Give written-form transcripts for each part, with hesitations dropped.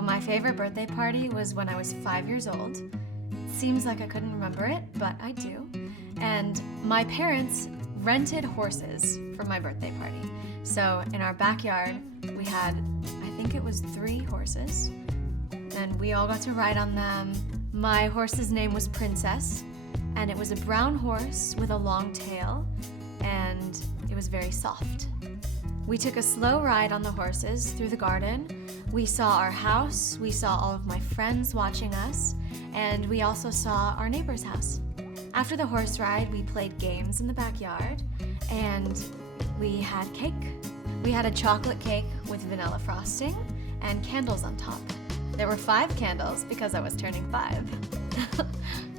So my favorite birthday party was when I was 5 years old. Seems like I couldn't remember it, but I do. And my parents rented horses for my birthday party. So in our backyard, we had, I think it was 3 horses, and we all got to ride on them. My horse's name was Princess, and it was a brown horse with a long tail, and it was very soft. We took a slow ride on the horses through the garden. We saw our house, we saw all of my friends watching us, and we also saw our neighbor's house. After the horse ride, we played games in the backyard, and we had cake. We had a chocolate cake with vanilla frosting and candles on top. There were 5 candles because I was turning 5.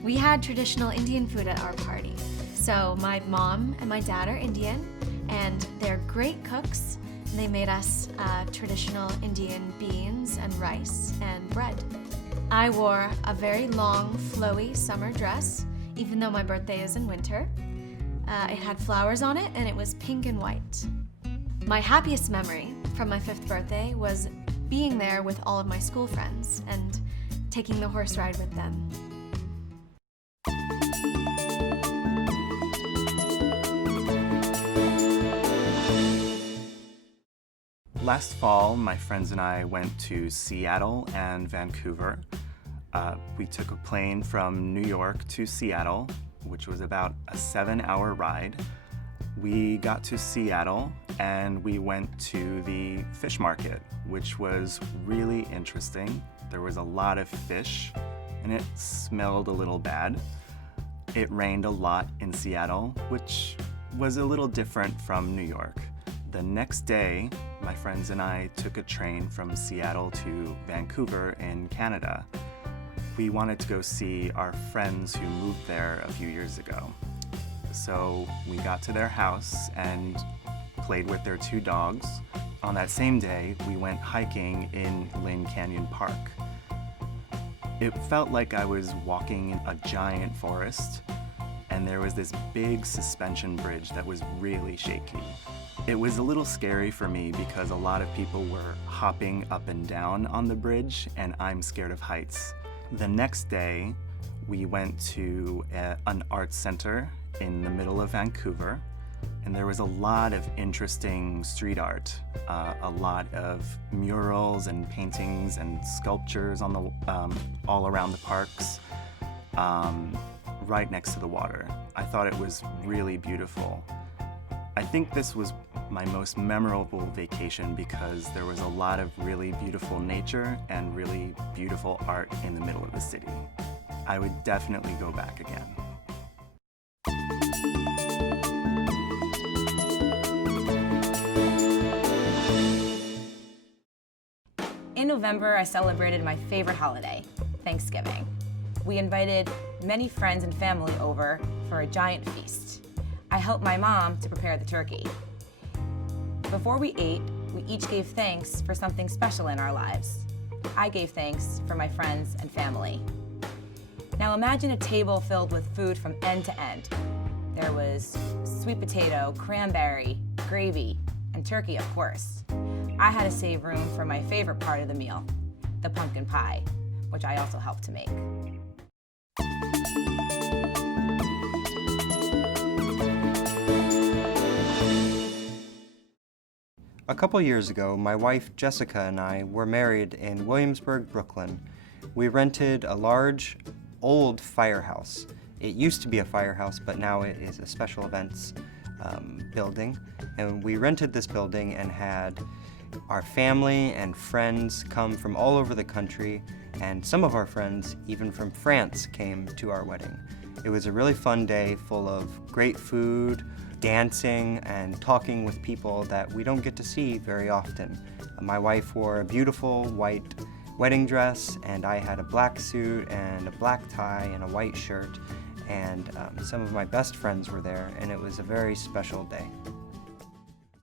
We had traditional Indian food at our party. So my mom and my dad are Indian, and they're great cooks. They made us traditional Indian beans and rice and bread. I wore a very long, flowy summer dress, even though my birthday is in winter. It had flowers on it, and it was pink and white. My happiest memory from my 5th birthday was being there with all of my school friends and taking the horse ride with them. Last fall, my friends and I went to Seattle and Vancouver. We took a plane from New York to Seattle, which was about a 7-hour ride. We got to Seattle and we went to the fish market, which was really interesting. There was a lot of fish and it smelled a little bad. It rained a lot in Seattle, which was a little different from New York. The next day, my friends and I took a train from Seattle to Vancouver in Canada. We wanted to go see our friends who moved there a few years ago. So we got to their house and played with their 2 dogs. On that same day, we went hiking in Lynn Canyon Park. It felt like I was walking in a giant forest, and there was this big suspension bridge that was really shaky. It was a little scary for me because a lot of people were hopping up and down on the bridge, and I'm scared of heights. The next day, we went to an art center in the middle of Vancouver, and there was a lot of interesting street art, a lot of murals and paintings and sculptures on the all around the parks, right next to the water. I thought it was really beautiful. I think this was my most memorable vacation because there was a lot of really beautiful nature and really beautiful art in the middle of the city. I would definitely go back again. In November, I celebrated my favorite holiday, Thanksgiving. We invited many friends and family over for a giant feast. I helped my mom to prepare the turkey. Before we ate, we each gave thanks for something special in our lives. I gave thanks for my friends and family. Now imagine a table filled with food from end to end. There was sweet potato, cranberry, gravy, and turkey, of course. I had to save room for my favorite part of the meal, the pumpkin pie, which I also helped to make. A couple years ago, my wife Jessica and I were married in Williamsburg, Brooklyn. We rented a large, old firehouse. It used to be a firehouse, but now it is a special events building. And we rented this building and had our family and friends come from all over the country, and some of our friends, even from France, came to our wedding. It was a really fun day full of great food, dancing, and talking with people that we don't get to see very often. My wife wore a beautiful white wedding dress, and I had a black suit and a black tie and a white shirt, and some of my best friends were there, and it was a very special day.